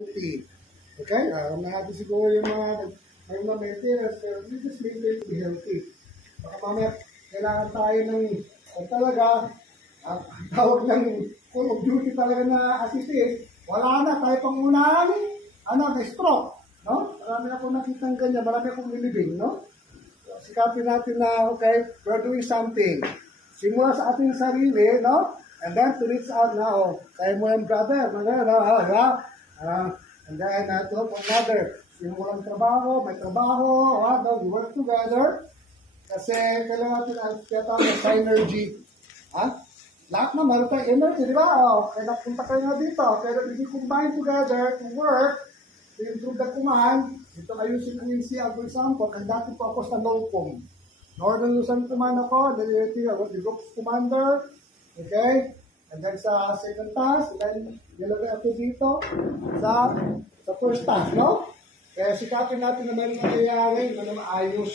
healthy. Okay? Alam na natin siguro yung mga maintenance, pero we just maintain to be healthy. Baka mamaya, kailangan tayo ng, talaga, ang tawag ng Call of Duty talaga na assist, wala na, tayo pang unahan, may stroke. No? Marami ako nakitang ganyan, marami akong nilibing, no? So, sikapin natin na, okay, we're doing something. Simula sa ating sarili, no? And then to reach out now. Kaya mo yung brother, and then to help one another. Simulang trabaho, may trabaho, we work together. Kasi kailangan natin ang tinatawag na synergy. Lahat na meron tayong energy, di ba? Kaya napunta kayo nga dito. Pero if you combine together to work, to improve the command, ito ayusin ko yung CL, for example, kasi dati po ako sa NOCOM. Northern Luzon Command ako, then I was the group's commander, okay? And then sa second task, then nilagay ako dito sa first task, no? Kaya sikapin natin na meron nangyayari na maayos.